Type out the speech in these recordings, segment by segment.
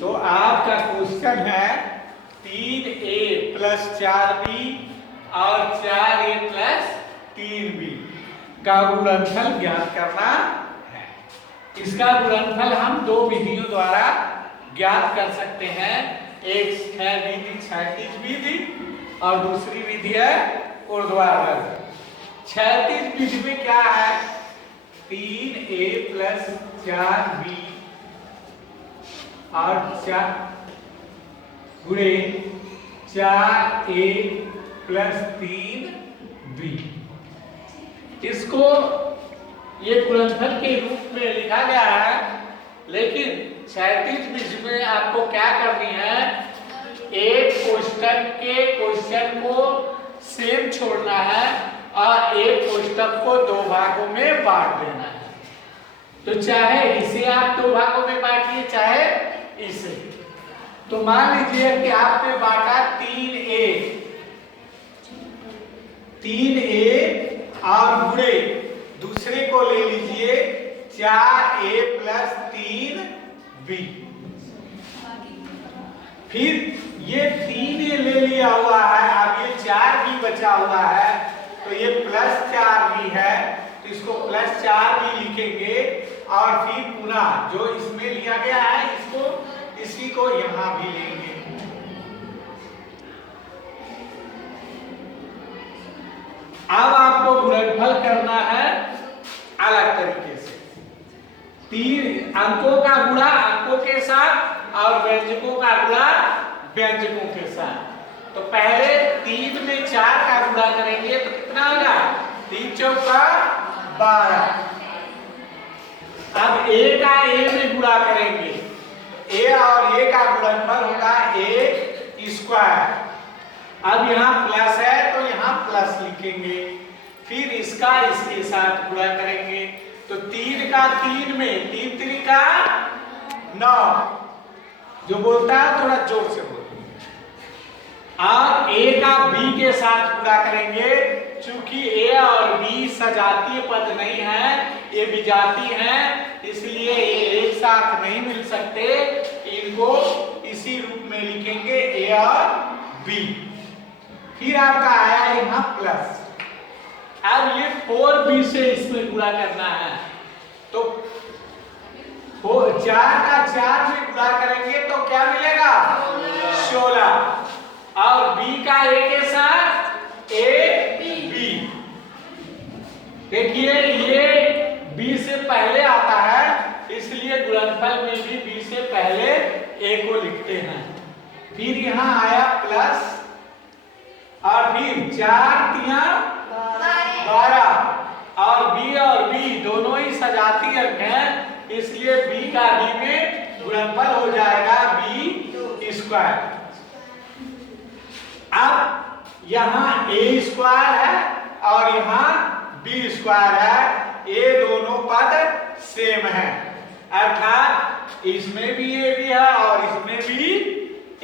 तो आपका क्वेश्चन है 3a प्लस 4b और 4a प्लस 3b का गुणनफल ज्ञात करना है। इसका गुणनफल हम दो विधियों द्वारा ज्ञात कर सकते हैं। एक है विधि क्षैतिज विधि और दूसरी विधि है ऊर्ध्वाधर। क्षैतिज विधि में क्या है? 3a प्लस 4b और 4 गुणे 4a प्लस 3b। इसको ये गुणनफल के रूप में लिखा गया है, लेकिन क्षैतिज विधि में आपको क्या करनी है? एक कोष्ठक के क्वेश्चन को सेम छोड़ना है और एक कोष्ठक को दो भागों में बांट देना है। तो चाहे इसे आप दो भागों में बांटिए, चाहे इसे। तो मान लीजिए कि आपने बांटा 3a और गुणे दूसरे को ले लीजिए 4a प्लस 3b। फिर ये 3a ले लिया हुआ है, अब ये 4b बचा हुआ है, तो ये प्लस 4b है, तो इसको प्लस 4b लिखेंगे और फिर पुनः जो इसमें लिया गया है इसी को यहां भी लेंगे। अब आपको गुणनफल करना है अलग तरीके से। 3 अंकों का गुणा अंकों के साथ और व्यंजकों का गुणा व्यंजकों के साथ। तो पहले 3 में 4 का गुणा करेंगे तो कितना होगा? 3 चौका 12। अब a का a में गुणा करेंगे, a और a का गुणनफल होगा a स्क्वायर। अब यहाँ प्लस है तो यहाँ प्लस लिखेंगे, फिर इसका इसके साथ गुणा करेंगे तो 3 का 3 में 3 3 का 9। जो बोलता है थोड़ा जोर से बोलो। और a का b के साथ गुणा करेंगे, चूंकि a और b सजातीय पद नहीं है, ये विजातीय हैं, इसलिए ये एक साथ नहीं मिल सकते। इनको इसी रूप में लिखेंगे a और b। फिर आपका आया यहाँ प्लस। अब ये 4b से इसमें गुणा करना है, तो 4 का 4 में गुणा करेंगे तो क्या मिलेगा? 16। और b का a के साथ ab। देखिए ये b से पहले आता है, इसलिए गुणनफल में भी b से पहले a को लिखते हैं। फिर यहाँ आया प्लस और फिर 4 तिया 12 और b दोनों ही सजाती अंक हैं, इसलिए b का b में गुणनफल हो जाएगा b स्क्वायर। अब यहाँ a स्क्वायर है और यहाँ b स्क्वायर है, ये दोनों पद सेम है, अर्थात इसमें भी a भी है और इसमें भी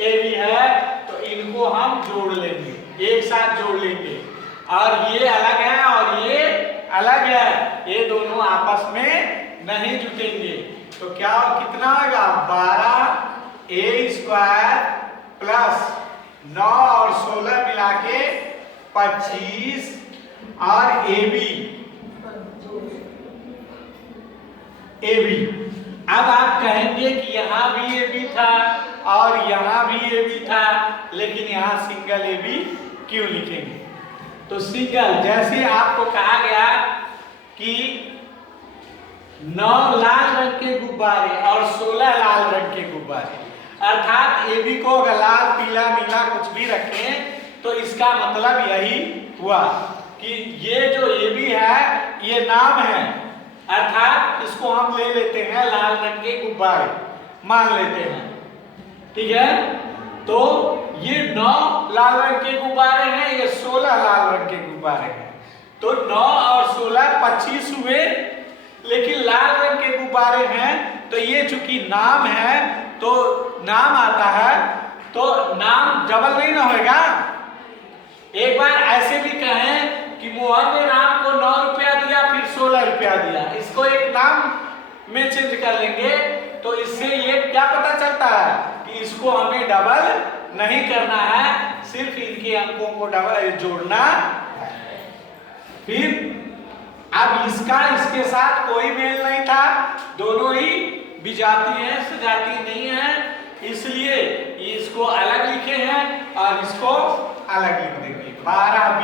a भी है, तो इनको हम जोड़ लेंगे, एक साथ जोड़ लेंगे। और ये अलग है और ये अलग है, ये दोनों आपस में नहीं जुटेंगे। तो क्या कितना होगा? 12a स्क्वायर प्लस 9 और 16 मिला के 25 और ab। अब आप कहेंगे कि यहाँ भी ab था और यहाँ भी ab था, लेकिन यहाँ सिंगल ab क्यों लिखेंगे? तो सिंगल, जैसे आपको कहा गया कि 9 लाल रंग के गुब्बारे और 16 लाल रंग के गुब्बारे, अर्थात AB को अगर लाल पीला नीला कुछ भी रखें तो इसका मतलब यही हुआ कि ये जो AB है ये नाम है, अर्थात इसको हम ले लेते हैं लाल रंग के गुब्बारे मान लेते हैं, ठीक है। तो ये 9 लाल रंग के गुब्बारे हैं, ये 16 लाल रंग के गुब्बारे हैं, तो 9 और 16 25 हुए, लेकिन लाल रंग के गुब्बारे हैं तो ये चूंकि नाम है तो नाम आता है, तो नाम डबल नहीं ना होगा। एक बार ऐसे भी कहें कि मोहन ने राम को 9 रुपया दिया फिर 16 रुपया दिया, इसको एक नाम में चेंज कर लेंगे तो इससे ये क्या पता चलता है कि इसको हमें डबल नहीं करना है, सिर्फ इनके अंकों को डबल जोड़ना है। फिर अब इसका इसके साथ कोई मेल नहीं था, दोनों ही विजातीय हैं, सजातीय नहीं है, इसलिए इसको अलग लिखे हैं और इसको अलग लिख देंगे 12b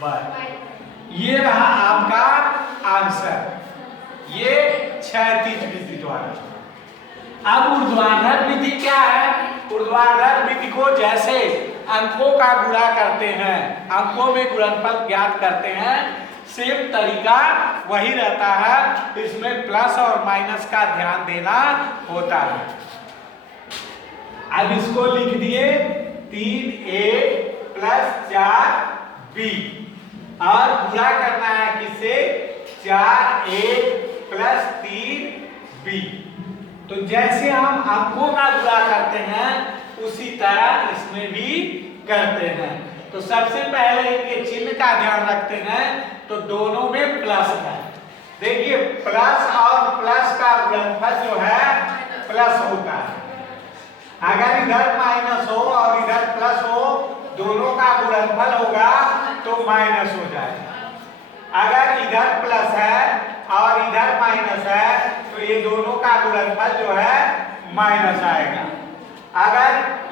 वर्ग। ये रहा आपका आंसर, ये क्षैतिज विधि द्वारा। अब ऊर्ध्वाधर विधि क्या है? ऊर्ध्वाधर विधि को जैसे अंकों का गुणा करते हैं, अंकों में गुणनफल ज्ञात करते हैं, सेम तरीका वही रहता है, इसमें प्लस और माइनस का ध्यान देना होता है। अब इसको लिख दिए 3a + 4b और गुणा करना है किससे? 4a + 3b। तो जैसे हम अंकों का गुणा करते हैं उसी तरह इसमें भी करते हैं। तो सबसे पहले इनके चिन्ह का ध्यान रखते हैं, तो दोनों में प्लस है। देखिए प्लस और प्लस का गुणनफल जो है प्लस होता है। अगर इधर माइनस हो और इधर प्लस हो, दोनों का गुणनफल होगा तो माइनस हो जाएगा। अगर इधर प्लस है और इधर माइनस है तो ये दोनों का गुणनफल जो है माइनस आएगा। अगर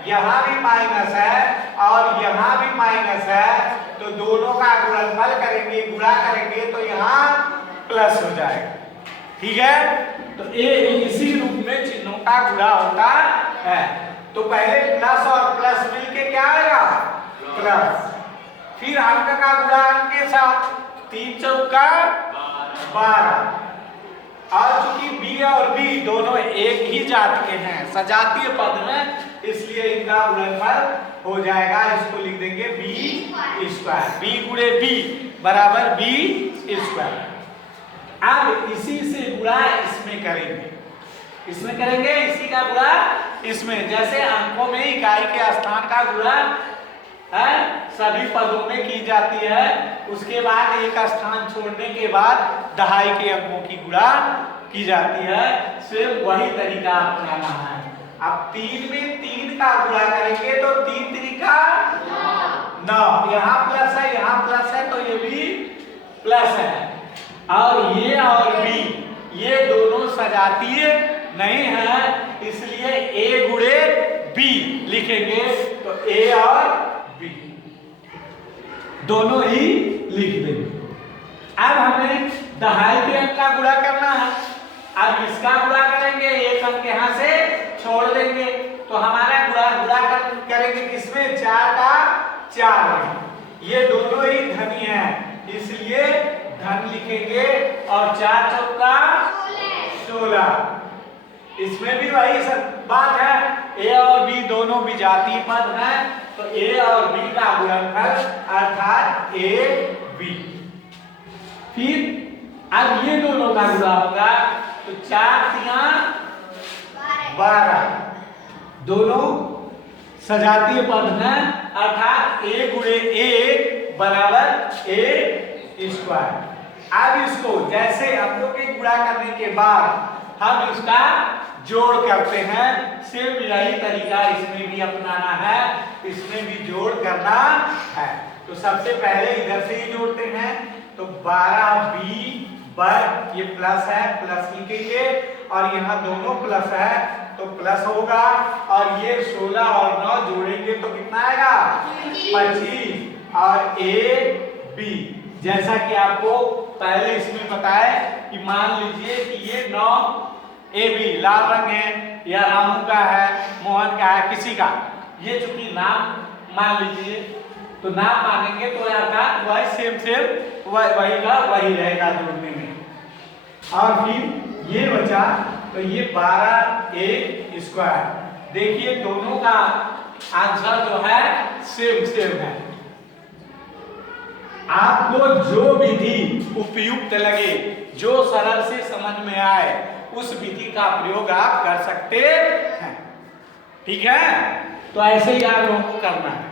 यहाँ भी माइनस है और यहाँ भी माइनस है तो दोनों का गुणनफल करेंगे, गुणा करेंगे तो यहाँ प्लस हो जाएगा। ठीक है, तो ये इसी रूप में चिन्हों का गुणा होता है। तो पहले प्लस और प्लस मिलके क्या आएगा? प्लस। फिर अंक का गुणा अंक के साथ, 3 चौका 12। और चूंकि b और b दोनों एक ही जात के हैं, सजातीय पद में, इसलिए इनका गुणनफल हो जाएगा, इसको लिख देंगे b²। b गुणे b बराबर b²। अब इसी से गुणा इसमें करेंगे, इसमें करेंगे इसी का गुणा इसमें। जैसे अंकों में इकाई के स्थान का गुणा है सभी पदों में की जाती है, उसके बाद एक स्थान छोड़ने के बाद दहाई के अंकों की गुणा की जाती है, सिर्फ वही तरीका अपनाना है। अब 3 में 3 का गुणा करेंगे तो 3 तरीका 9, यहाँ प्लस है यहाँ प्लस है तो ये भी प्लस है। और ये और b ये दोनों सजातीय नहीं है, इसलिए a गुणे b लिखेंगे, तो a और b दोनों ही लिख देंगे। अब हमें दहाई के अंक का गुणा करना है। अब इसका गुणा करेंगे, एक अंक यहाँ से छोड़ देंगे, तो हमारा गुणा करेंगे किसमें? 4 का 4। ये दोनों ही धनी है, इसलिए धन लिखेंगे, और 4 चौका 16। इसमें भी वही सब बात है, a और b दोनों विजातीय पद हैं, तो a और b का गुणनफल अर्थात a b। फिर अब ये दोनों का गुणा होगा तो 4 तिया 12, दोनों सजातीय पद हैं, अर्थात a गुणे a बराबर a²। अब इसको जैसे अंकों के गुणा करने के बाद हम इसका जोड़ करते हैं, सिर्फ यही तरीका इसमें भी अपनाना है, इसमें भी जोड़ करना है। तो सबसे पहले इधर से ही जोड़ते हैं, तो 12b वर्ग, ये प्लस है, प्लस लिखेंगे, और यहाँ दोनों प्लस है तो प्लस होगा, और ये 16 और 9 जोड़ेंगे तो कितना आएगा? 25। और ab, जैसा कि आपको पहले इसमें बताया कि मान लीजिए कि ये 9 AB लाल रंग है, या रामू का है, मोहन का है, किसी का, ये चूंकि नाम मान लीजिए, तो नाम मानेंगे तो अर्थात वही सेम वही का वही रहेगा जोड़ने में। और फिर ये बचा, तो ये 12a²। देखिए दोनों का आंसर जो है सेम है। आपको जो विधि उपयुक्त लगे, जो सरल से समझ में आए, उस विधि का प्रयोग आप कर सकते हैं। ठीक है, तो ऐसे ही आप लोगों को करना है।